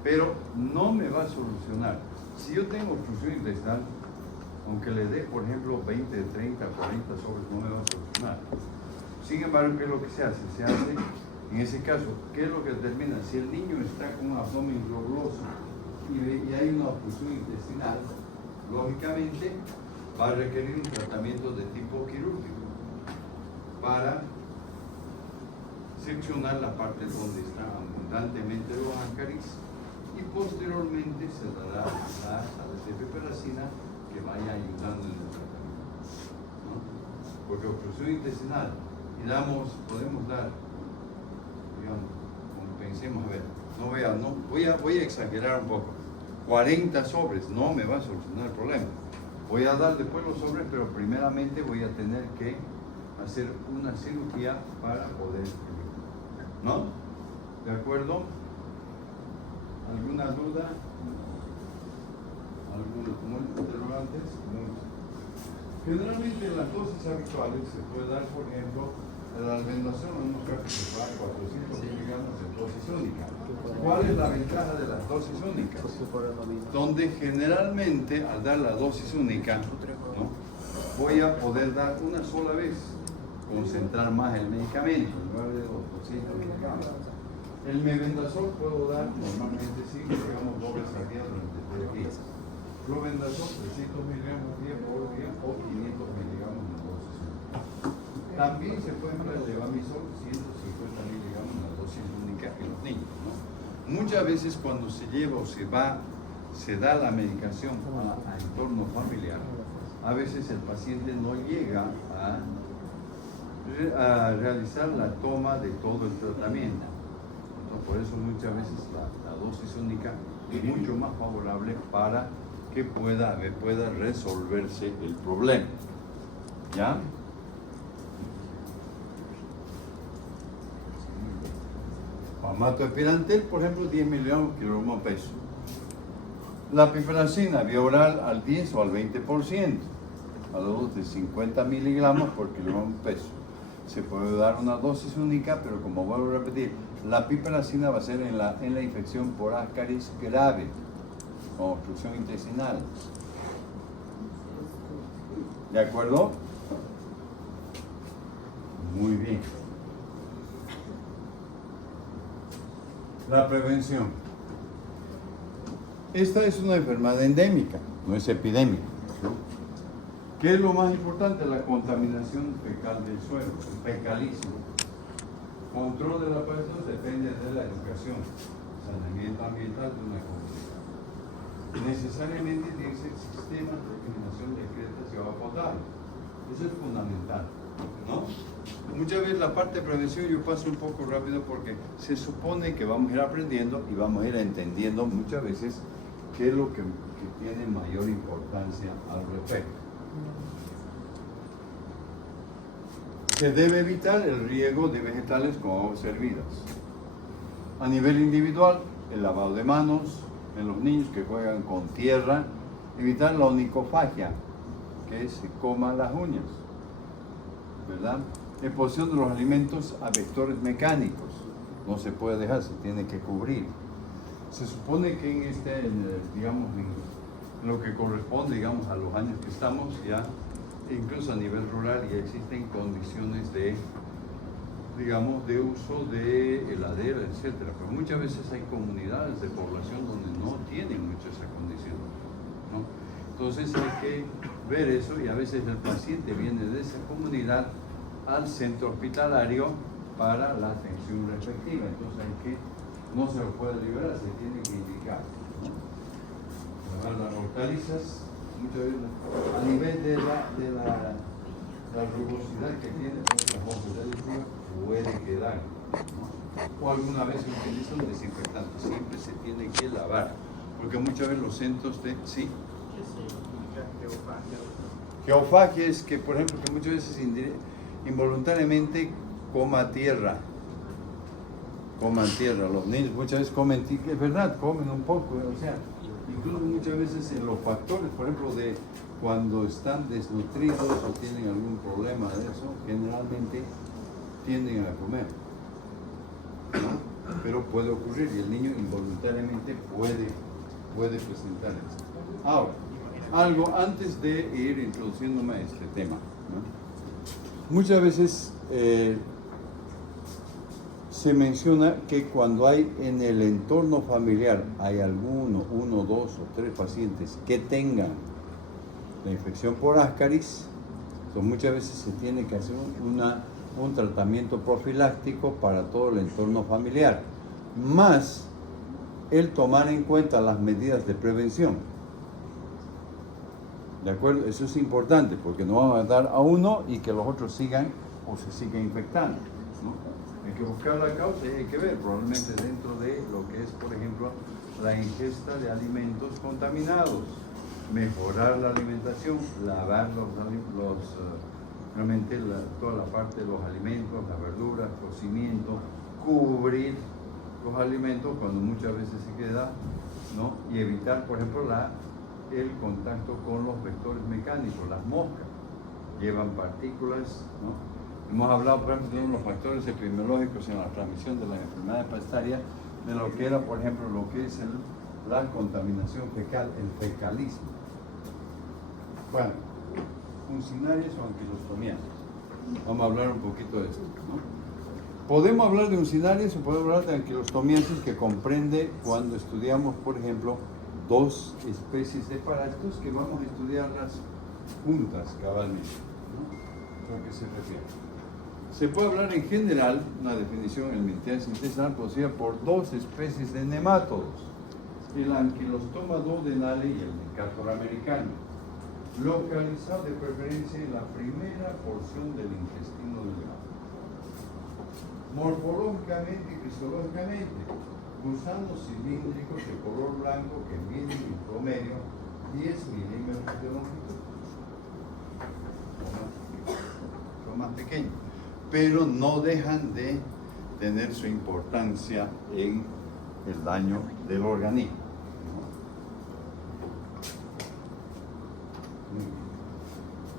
Pero no me va a solucionar. Si yo tengo obstrucción intestinal, aunque le dé, por ejemplo, 20, 30, 40 sobres, no me va a solucionar. Sin embargo, ¿qué es lo que se hace? Se hace, en ese caso, ¿qué es lo que determina? Si el niño está con un abdomen globuloso y hay una obstrucción intestinal, lógicamente va a requerir un tratamiento de tipo quirúrgico para seccionar la parte donde están abundantemente los Ascaris y posteriormente se dará la sales de piperacina que vaya ayudando en el tratamiento, ¿no? Porque obstrucción intestinal y podemos dar, digamos, como pensemos, a ver, voy a exagerar un poco, 40 sobres no me va a solucionar el problema. Voy a dar después los sobres, pero primeramente voy a tener que hacer una cirugía para poder, ¿no? ¿De acuerdo? ¿Alguna duda? ¿Algunos interrogantes? Generalmente en las dosis habituales se puede dar, por ejemplo, la albendazol en unos casos se va a 400 miligramos de dosis única. ¿Cuál es la ventaja de las dosis únicas? Donde generalmente al dar la dosis única, ¿no?, voy a poder dar una sola vez, concentrar más el medicamento en lugar de los 200 miligramos. El mebendazol puedo dar normalmente, sí, digamos, dobles al día durante 3 días. Flubendazol 300 miligramos día por día o 500 miligramos en dosis única. También se puede emplear levamisol 150 miligramos en la dosis única en los niños, ¿no? Muchas veces cuando se lleva o se da la medicación a entorno familiar, a veces el paciente no llega a realizar la toma de todo el tratamiento. Entonces, por eso muchas veces la dosis única es mucho más favorable para que pueda resolverse el problema. ¿Ya? Palmato de pirantel, por ejemplo, 10 miligramos por kilogramo peso. La piperacina vía oral al 10 o al 20%, a la dosis de 50 miligramos por kilogramo peso. Se puede dar una dosis única, pero como vuelvo a repetir, la piperacina va a ser en la infección por Ascaris grave, con obstrucción intestinal. ¿De acuerdo? Muy bien. La prevención. Esta es una enfermedad endémica, no es epidémica. ¿Qué es lo más importante? La contaminación fecal del suelo, el fecalismo. Control de la presión depende de la educación, saneamiento ambiental de una comunidad. Necesariamente tiene que ser sistemas de eliminación de excretas y agua potable. Eso es fundamental. ¿no? Muchas veces la parte de prevención yo paso un poco rápido porque se supone que vamos a ir aprendiendo y vamos a ir entendiendo muchas veces qué es lo que tiene mayor importancia al respecto. Se debe evitar el riego de vegetales con aguas hervidas. A nivel individual, el lavado de manos en los niños que juegan con tierra, evitar la onicofagia, que se coman las uñas, ¿verdad? Exposición de los alimentos a vectores mecánicos, no se puede dejar, se tiene que cubrir. Se supone que digamos, en lo que corresponde, digamos, a los años que estamos ya, incluso a nivel rural, ya existen condiciones de, digamos, de uso de heladera, etcétera. Pero muchas veces hay comunidades de población donde no tienen mucho esa condición, ¿no? Entonces hay que ver eso y a veces el paciente viene de esa comunidad al centro hospitalario para la atención respectiva. Entonces no se lo puede liberar, se tiene que indicar, ¿no? Las hortalizas, muchas veces a nivel de la rugosidad que tiene las hojas del frío puede quedar, ¿no? O alguna vez se utiliza un desinfectante, siempre se tiene que lavar, porque muchas veces los centros de... ¿Sí? Geofagia es que, por ejemplo, que muchas veces involuntariamente coman tierra. Los niños muchas veces comen tierra, es verdad, comen un poco, o sea, incluso muchas veces en los factores, por ejemplo, de cuando están desnutridos o tienen algún problema de eso, generalmente tienden a comer, ¿no? Pero puede ocurrir y el niño involuntariamente puede presentar eso. Ahora, algo antes de ir introduciéndome a este tema, ¿no? Muchas veces se menciona que cuando hay en el entorno familiar, hay uno, dos o tres pacientes que tengan la infección por Ascaris, entonces muchas veces se tiene que hacer un tratamiento profiláctico para todo el entorno familiar, más el tomar en cuenta las medidas de prevención. ¿De acuerdo? Eso es importante porque no vamos a dar a uno y que los otros sigan o se sigan infectando, ¿no? Hay que buscar la causa y hay que ver, probablemente dentro de lo que es, por ejemplo, la ingesta de alimentos contaminados, mejorar la alimentación, lavar realmente toda la parte de los alimentos, las verduras, cocimiento, cubrir los alimentos cuando muchas veces se queda, ¿no? Y evitar, por ejemplo, el contacto con los vectores mecánicos, las moscas, llevan partículas, ¿no? Hemos hablado, por ejemplo, de unos factores epidemiológicos en la transmisión de las enfermedades parasitarias, de lo que era, por ejemplo, lo que es la contaminación fecal, el fecalismo. Bueno, uncinarias o anquilostomiasis. Vamos a hablar un poquito de esto, ¿no? Podemos hablar de uncinarias o podemos hablar de anquilostomiasis, que comprende cuando estudiamos, por ejemplo, dos especies de parásitos que vamos a estudiarlas juntas cabalmente, ¿no? ¿A qué se refiere? Se puede hablar en general, una definición en medicina intestinal producida por dos especies de nemátodos, el Ankylostoma duodenale y el Mercator americano, localizado de preferencia en la primera porción del intestino delgado. Morfológicamente y fisiológicamente, gusanos cilíndricos de color blanco que miden en promedio 10 milímetros de longitud. Son más pequeños, pero no dejan de tener su importancia en el daño del organismo.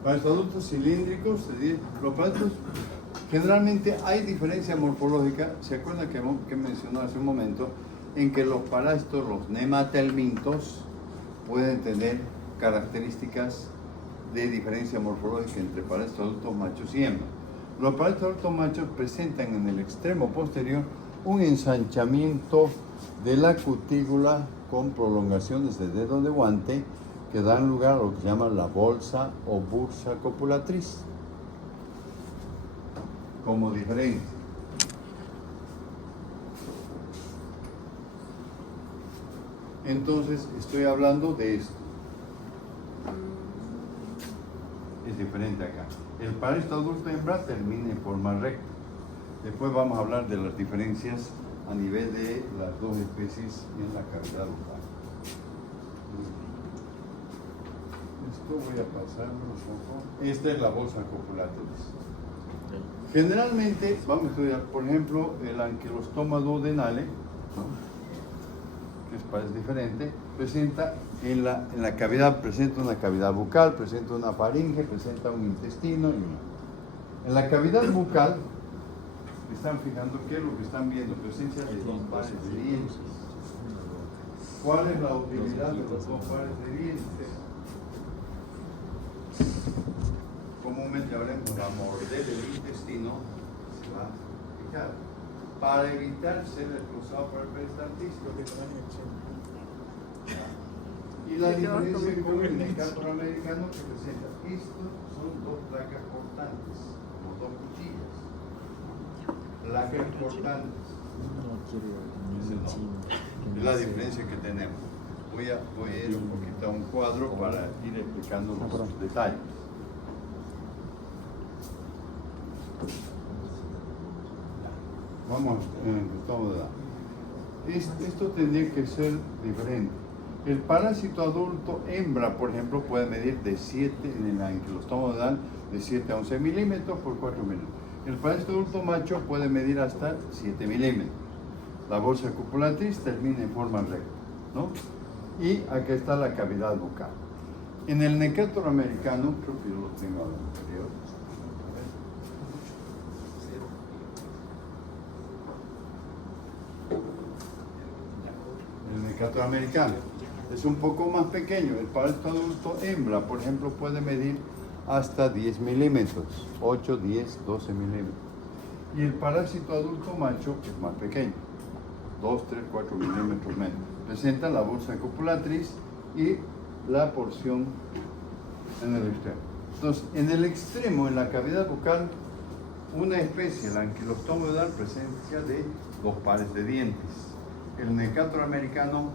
Para los adultos cilíndricos, los parásitos, generalmente hay diferencia morfológica. ¿Se acuerdan que mencionó hace un momento? En que los parásitos, los nematelmintos, pueden tener características de diferencia morfológica entre parásitos adultos machos y hembras. Los parásitos adultos machos presentan en el extremo posterior un ensanchamiento de la cutícula con prolongaciones de dedo de guante que dan lugar a lo que se llama la bolsa o bursa copulatriz como diferencia. Entonces estoy hablando de esto. es diferente acá. El parásitos adulto hembra termina en forma recta. Después vamos a hablar de las diferencias a nivel de las dos especies en la cavidad bucal. Esto voy a pasarlo un poco. Esta es la bolsa copulatriz. Generalmente, vamos a estudiar, por ejemplo, el anquilostoma duodenale, ¿no? Que es diferente, presenta en la cavidad, presenta una cavidad bucal, presenta una faringe, presenta un intestino. En la cavidad bucal, están fijando qué es lo que están viendo, presencia de dos pares de dientes. ¿Cuál es la utilidad de los dos pares de dientes? Comúnmente hablamos de morder el intestino, se va a fijar, para evitar ser expulsado por el peristalticio. Y la diferencia con el necátor americano que presenta, estos son dos placas cortantes, como dos cuchillas. Placas cortantes. Es la diferencia que tenemos. Voy a ir un poquito a un cuadro para ir explicando los detalles. Vamos, estamos de edad. Esto tendría que ser diferente. El parásito adulto hembra, por ejemplo, puede medir de 7 en el anquilostoma duodenal de 7 a 11 milímetros por 4 milímetros. El parásito adulto macho puede medir hasta 7 milímetros. La bolsa copulatriz termina en forma recta, ¿no? Y acá está la cavidad bucal. En el necátor americano, creo que yo lo tengo al anterior. El necátor americano es un poco más pequeño. El parásito adulto hembra, por ejemplo, puede medir hasta 10 milímetros, 8, 10, 12 milímetros. Y el parásito adulto macho es más pequeño, 2, 3, 4 milímetros menos. Presenta la bolsa copulatriz y la porción en el extremo. Entonces, en el extremo, en la cavidad bucal, una especie, el anquilostoma duodenal, presencia de dos pares de dientes. El necátor americano,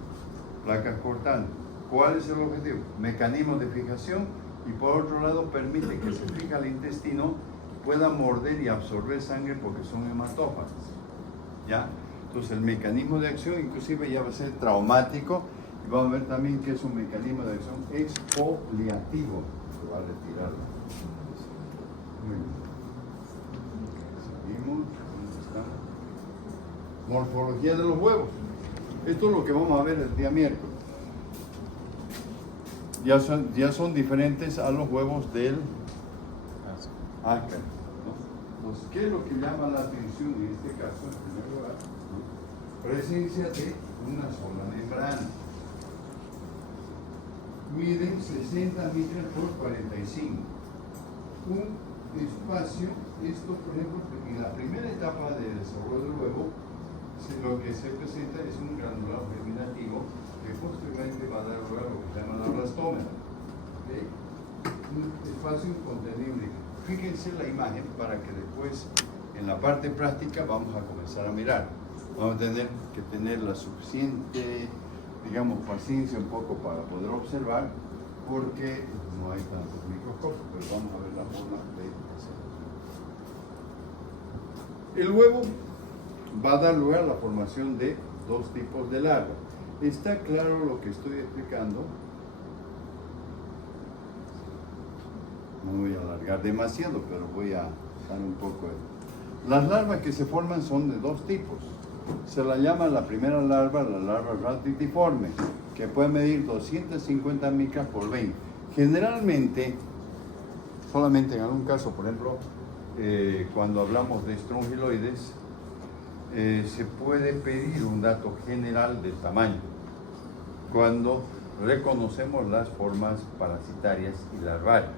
placas cortantes. ¿Cuál es el objetivo? Mecanismos de fijación, y por otro lado permite que se fija el intestino, pueda morder y absorber sangre porque son hematófagas. ¿Ya? Entonces el mecanismo de acción inclusive ya va a ser traumático, y vamos a ver también que es un mecanismo de acción exfoliativo. Se va a retirar. Muy bien. Seguimos. ¿Dónde está? Morfología de los huevos. Esto es lo que vamos a ver el día miércoles. Ya son diferentes a los huevos del ácaro, ¿no? Entonces, ¿qué es lo que llama la atención en este caso, en primer lugar? ¿No? Presencia de una sola membrana. Miden 60 micras por 45. Un espacio, esto por ejemplo, en la primera etapa del desarrollo del huevo, lo que se presenta es un granulado germinativo que posteriormente va a dar lugar a lo que se llama la blastómera. ¿Okay? Un espacio incontenible. Fíjense la imagen para que después, en la parte práctica, vamos a comenzar a mirar. Vamos a tener que tener la suficiente, digamos, paciencia un poco para poder observar, porque no hay tantos microscopios, pero vamos a ver la forma de hacerlo. El huevo va a dar lugar a la formación de dos tipos de larva. ¿Está claro lo que estoy explicando? No voy a alargar demasiado, pero voy a dar un poco de... Las larvas que se forman son de dos tipos. Se la llama la primera larva, la larva raditiforme, que puede medir 250 micras por 20. Generalmente, solamente en algún caso, por ejemplo, cuando hablamos de estrongiloides, se puede pedir un dato general del tamaño cuando reconocemos las formas parasitarias y larvarias,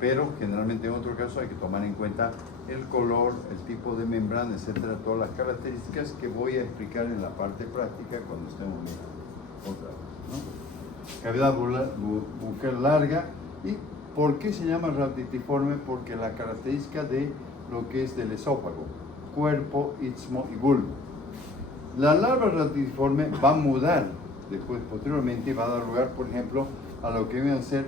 pero generalmente en otro caso hay que tomar en cuenta el color, el tipo de membrana, etcétera, todas las características que voy a explicar en la parte práctica cuando estemos mirando otra vez, ¿no? Cavidad bucal larga. ¿Y por qué se llama raditiforme? Porque la característica de lo que es del esófago, cuerpo, istmo y bulbo. La larva raditiforme va a mudar después, posteriormente, va a dar lugar, por ejemplo, a lo que vienen a ser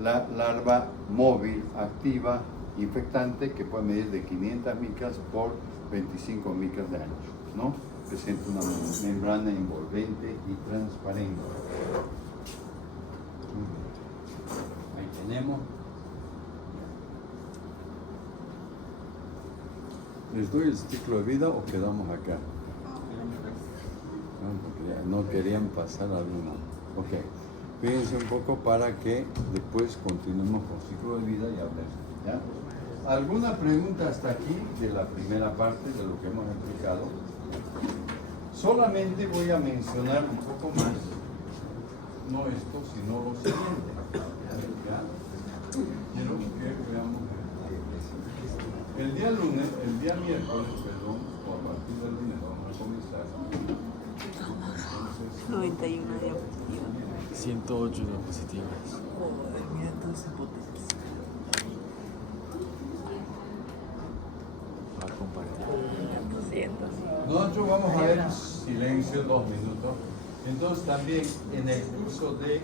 la larva móvil activa infectante que puede medir de 500 micras por 25 micras de ancho, ¿no? Presenta una membrana envolvente y transparente. Ahí tenemos. ¿Les doy el ciclo de vida o quedamos acá? No querían pasar alguna. Ok. Fíjense un poco para que después continuemos con ciclo de vida y hablemos. ¿Ya? ¿Alguna pregunta hasta aquí de la primera parte de lo que hemos explicado? Solamente voy a mencionar un poco más, no esto, sino lo siguiente. ¿Ya? Quiero que veamos. El día miércoles, perdón, o a partir del lunes vamos a comenzar. 91 diapositivas. 108 diapositivas. Joder, mira entonces potencias. Va a compartir. 200. Nosotros vamos a ver silencio 2 minutos. Entonces también en el curso del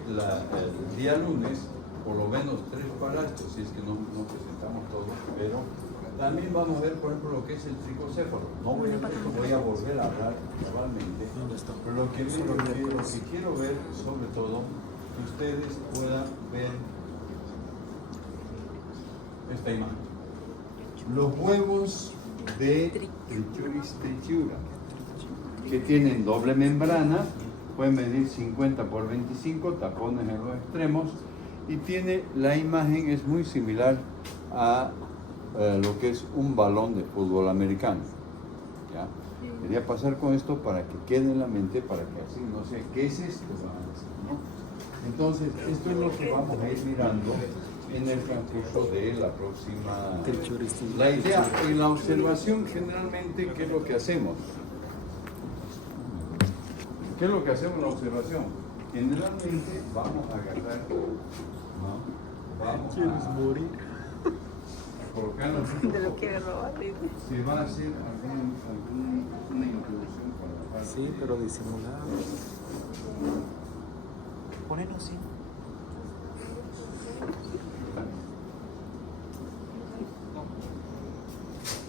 día lunes, por lo menos 3 para esto, si es que no presentamos todo, pero también vamos a ver, por ejemplo, lo que es el tricocéfalo. No voy a volver a hablar cabalmente, pero lo que quiero ver, sobre todo, que ustedes puedan ver esta imagen. Los huevos de Trichuris trichiura, que tienen doble membrana, pueden medir 50 por 25, tapones en los extremos, y tiene la imagen, es muy similar a lo que es un balón de fútbol americano. ¿Ya? Quería pasar con esto para que quede en la mente, para que así no sé qué es esto, ¿no? Entonces, esto es lo que vamos a ir mirando en el transcurso de la próxima. La idea y la observación, generalmente, ¿qué es lo que hacemos? ¿Qué es lo que hacemos en la observación? Generalmente vamos a agarrar, ¿no? Vamos a morir? colocarnos un De lo poco. quiere robar, dice. Se va a hacer una introducción para la parte. Sí, pero disimulado. Ponelo así.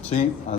Sí.